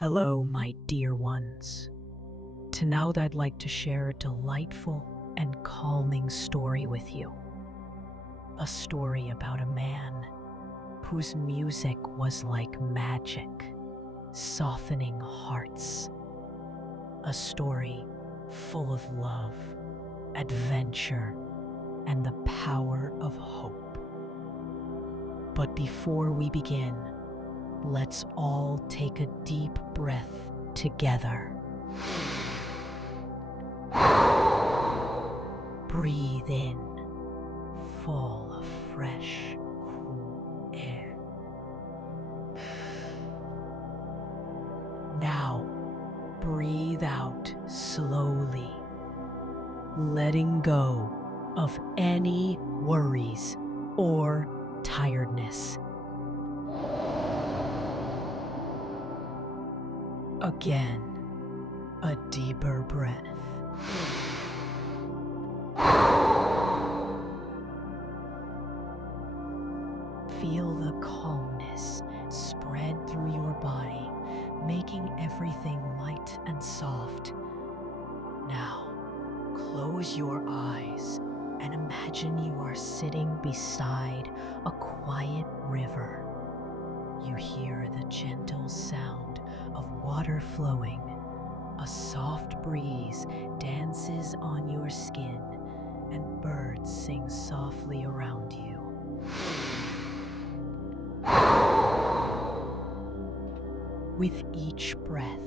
Hello, my dear ones. Tonight I'd like to share a delightful and calming story with you. A story about a man whose music was like magic, softening hearts. A story full of love, adventure, and the power of hope. But before we begin, let's all take a deep breath together. Breathe in, full of fresh, cool air. Now, breathe out slowly, letting go of any worries or tiredness. Again, a deeper breath. Feel the calmness spread through your body, making everything light and soft. Now, close your eyes and imagine you are sitting beside a quiet river. You hear the gentle sound of water flowing. A soft breeze dances on your skin, and birds sing softly around you. With each breath,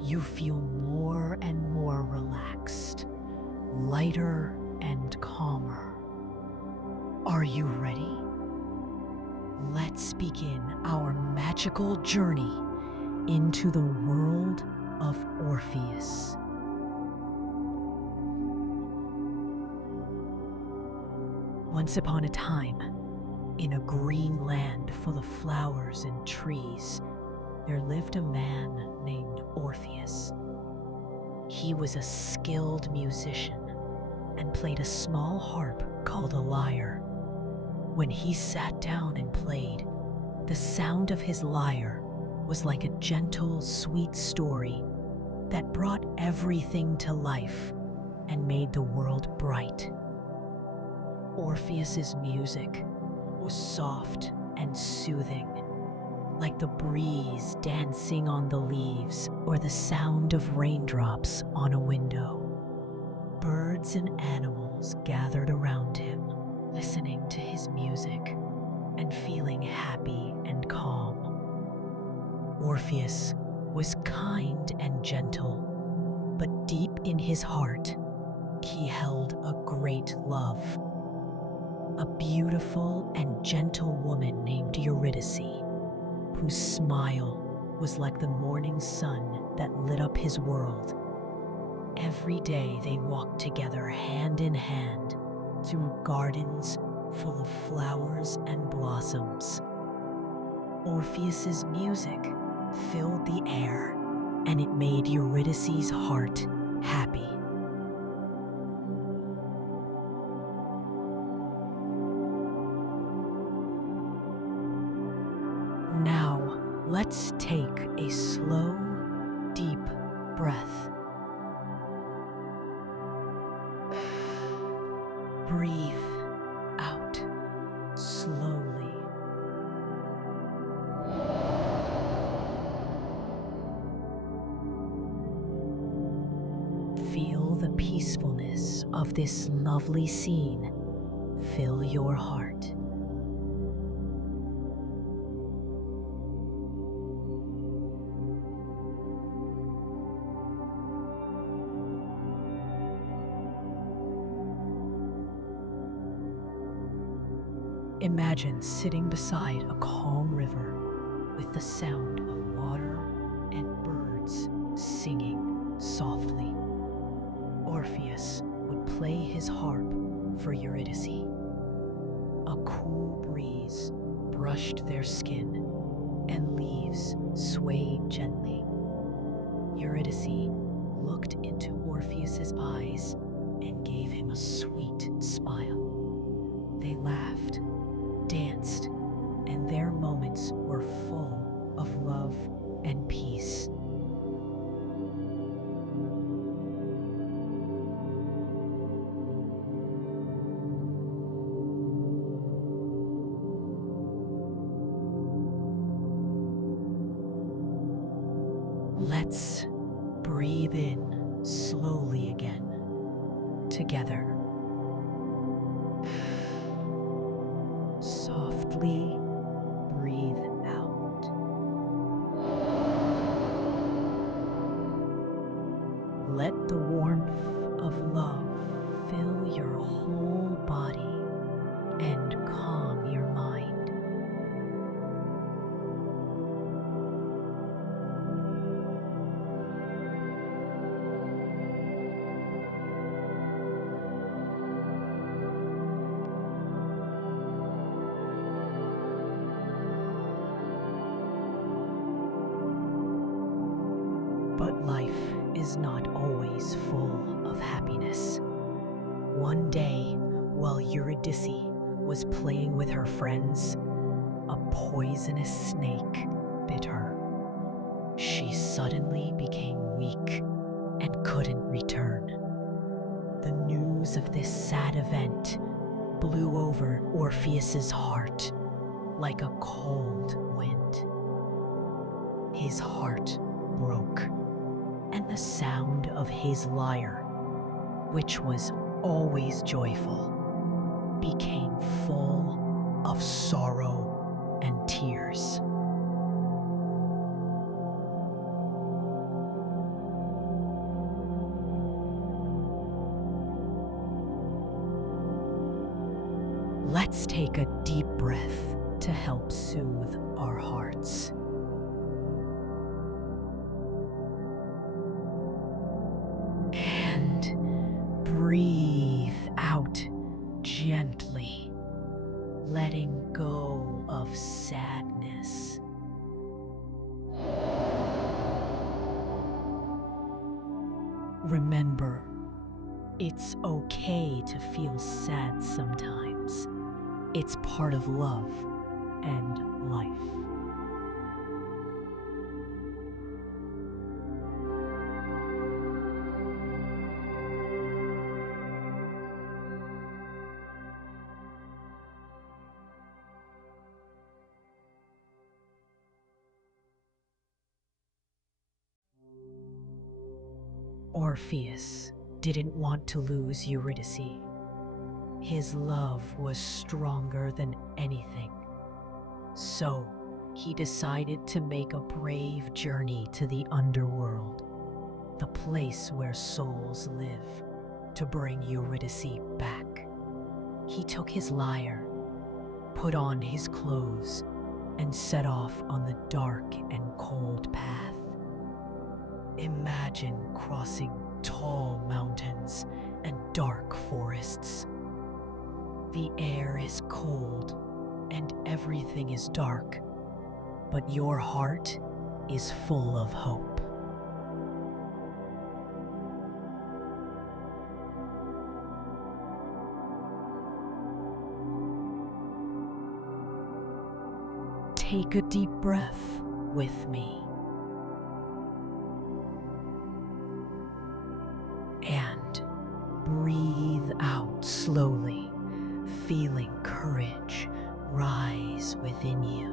you feel more and more relaxed, lighter and calmer. Are you ready? Let's begin our magical journey into the world of Orpheus. Once upon a time, in a green land full of flowers and trees, there lived a man named Orpheus. He was a skilled musician and played a small harp called a lyre. When he sat down and played, the sound of his lyre was like a gentle, sweet story that brought everything to life and made the world bright. Orpheus's music was soft and soothing, like the breeze dancing on the leaves or the sound of raindrops on a window. Birds and animals gathered around him, listening to his music and feeling happy and calm. Orpheus was kind and gentle, but deep in his heart, he held a great love. A beautiful and gentle woman named Eurydice, whose smile was like the morning sun that lit up his world. Every day they walked together hand in hand through gardens full of flowers and blossoms. Orpheus's music filled the air, and it made Eurydice's heart happy. Now, let's take a slow, deep breath. Breathe out slowly. Feel the peacefulness of this lovely scene fill your heart. Imagine sitting beside a calm river with the sound of water and birds singing softly. Orpheus would play his harp for Eurydice. A cool breeze brushed their skin, and leaves swayed gently. Eurydice looked into Orpheus's eyes and gave him a sweet smile. They laughed, danced, and their moments were full of love and peace. Let's breathe in slowly again, together. Softly breathe out. Let the warmth of love fill your whole body and calm your mind. But life is not always full of happiness. One day, while Eurydice was playing with her friends, a poisonous snake bit her. She suddenly became weak and couldn't return. The news of this sad event blew over Orpheus's heart like a cold wind. His heart broke, and the sound of his lyre, which was always joyful, became full of sorrow and tears. Let's take a deep breath to help soothe our hearts. And breathe out gently, letting go of sadness. Remember, it's okay to feel sad sometimes. It's part of love and life. Orpheus didn't want to lose Eurydice. His love was stronger than anything. So he decided to make a brave journey to the underworld, the place where souls live, to bring Eurydice back. He took his lyre, put on his clothes, and set off on the dark and cold path. Imagine crossing tall mountains and dark forests. The air is cold and everything is dark, but your heart is full of hope. Take a deep breath with me and breathe out slowly, feeling courage rise within you.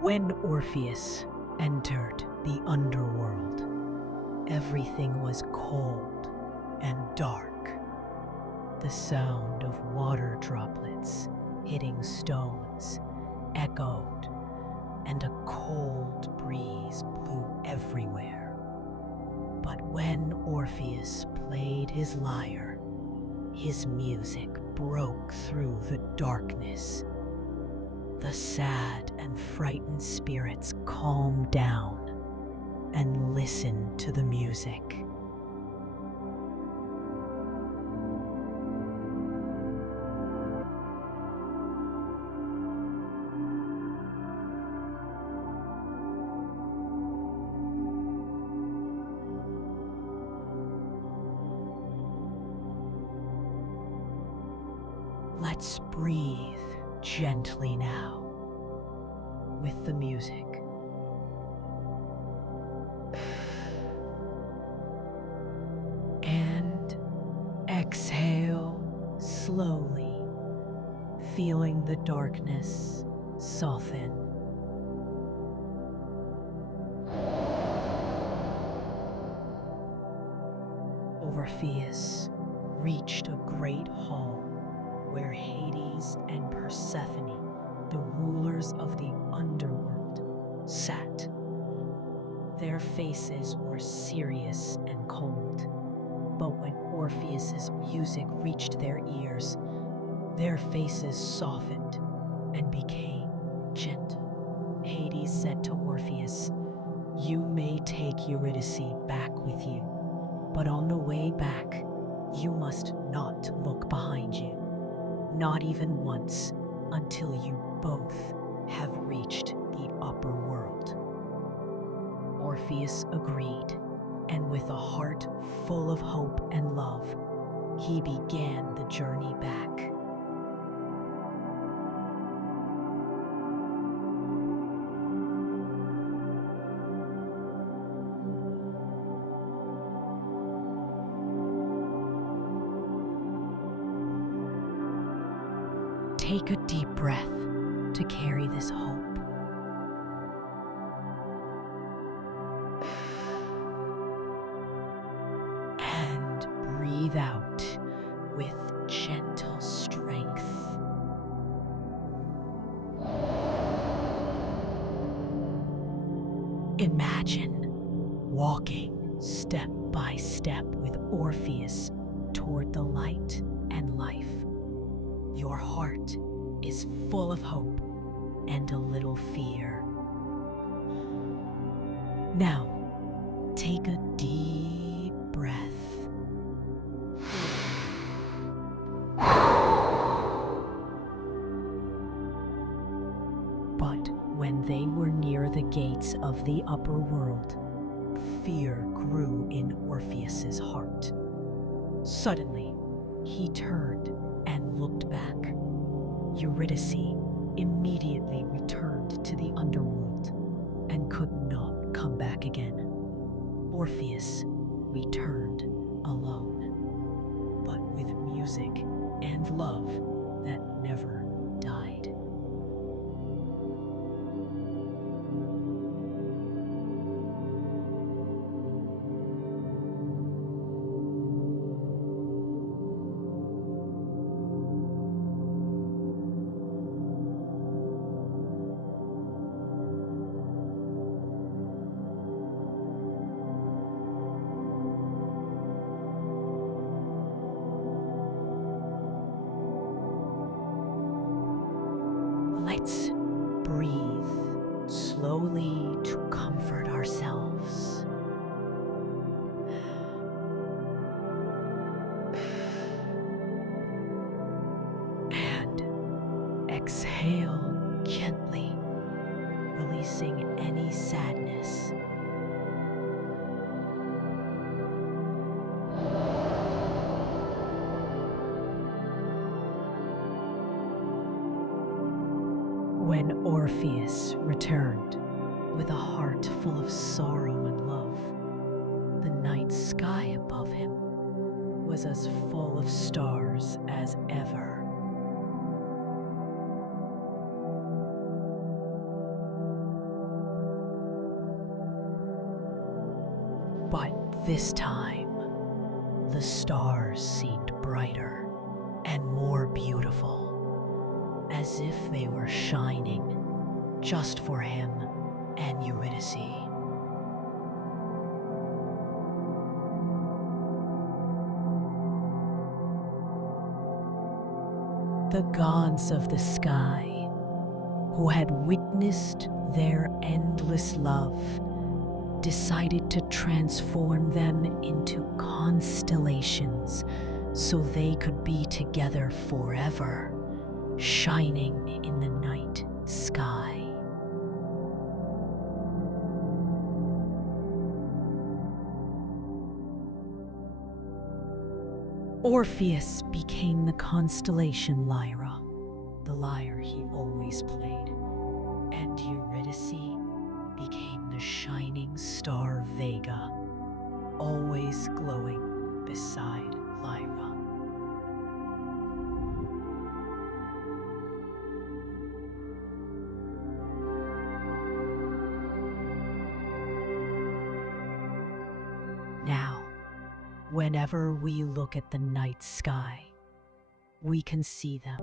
When Orpheus entered the underworld, everything was cold and dark. The sound of water droplets hitting stones echoed, and a cold breeze blew everywhere. But when Orpheus played his lyre, his music broke through the darkness. The sad and frightened spirits calmed down and listened to the music. Let's breathe gently now with the music. And exhale slowly, feeling the darkness soften. Orpheus reached a great hall where Hades and Persephone, the rulers of the underworld, sat. Their faces were serious and cold, but when Orpheus's music reached their ears, their faces softened and became gentle. Hades said to Orpheus, "You may take Eurydice back with you, but on the way back, you must not look behind you, not even once, until you both have reached the upper world." Orpheus agreed, and with a heart full of hope and love, he began the journey back. Take a deep breath to carry this hope. And breathe out with gentle strength. Imagine walking step by step with Orpheus toward the light and life. Your heart is full of hope and a little fear. Now, take a deep breath. But when they were near the gates of the upper world, fear grew in Orpheus's heart. Suddenly, he turned and looked back. Eurydice immediately returned to the underworld and could not come back again. Orpheus returned alone, but with music and love that never died. Let's breathe slowly to comfort ourselves. And exhale gently, releasing any sadness. When Orpheus returned with a heart full of sorrow and love, the night sky above him was as full of stars as ever. But this time, the stars seemed brighter and more beautiful, as if they were shining just for him and Eurydice. The gods of the sky, who had witnessed their endless love, decided to transform them into constellations so they could be together forever, shining in the night sky. Orpheus became the constellation Lyra, the lyre he always played, and Eurydice became the shining star Vega, always glowing beside Lyra. Whenever we look at the night sky, we can see them,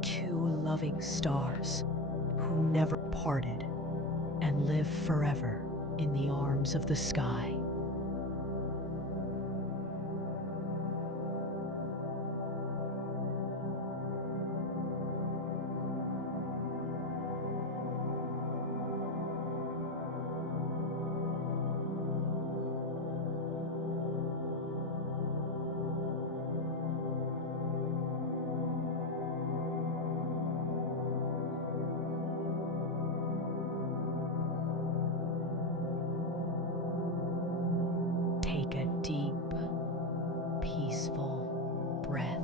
two loving stars who never parted and live forever in the arms of the sky. Take a deep, peaceful breath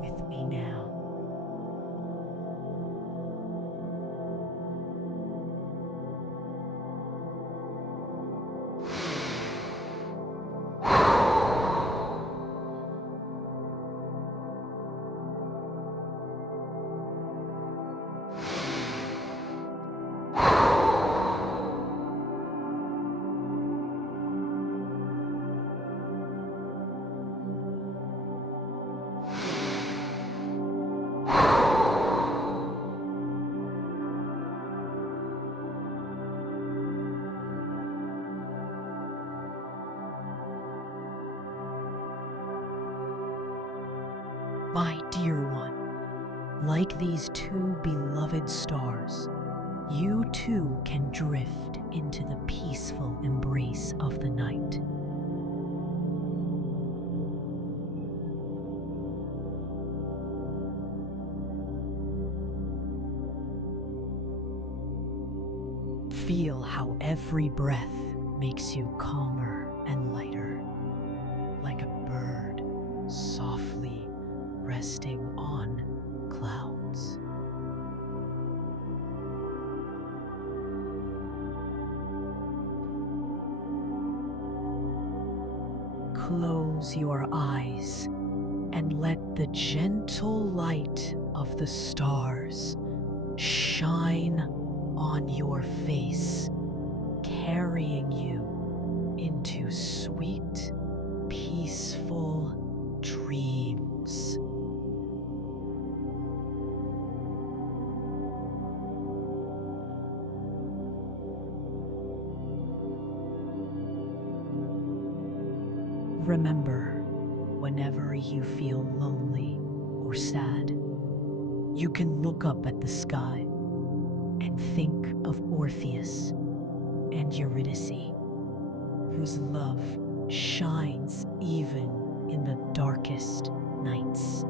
with me now. My dear one, like these two beloved stars, you too can drift into the peaceful embrace of the night. Feel how every breath makes you calmer and lighter, like a bird softly resting on clouds. Close your eyes and let the gentle light of the stars shine on your face, carrying you into sweet, peaceful dreams. Remember, whenever you feel lonely or sad, you can look up at the sky and think of Orpheus and Eurydice, whose love shines even in the darkest nights.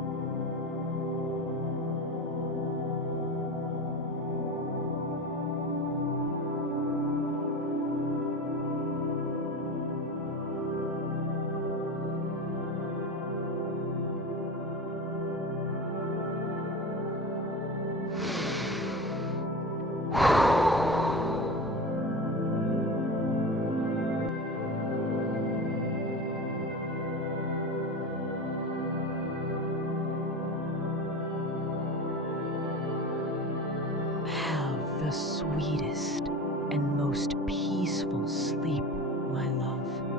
Have the sweetest and most peaceful sleep, my love.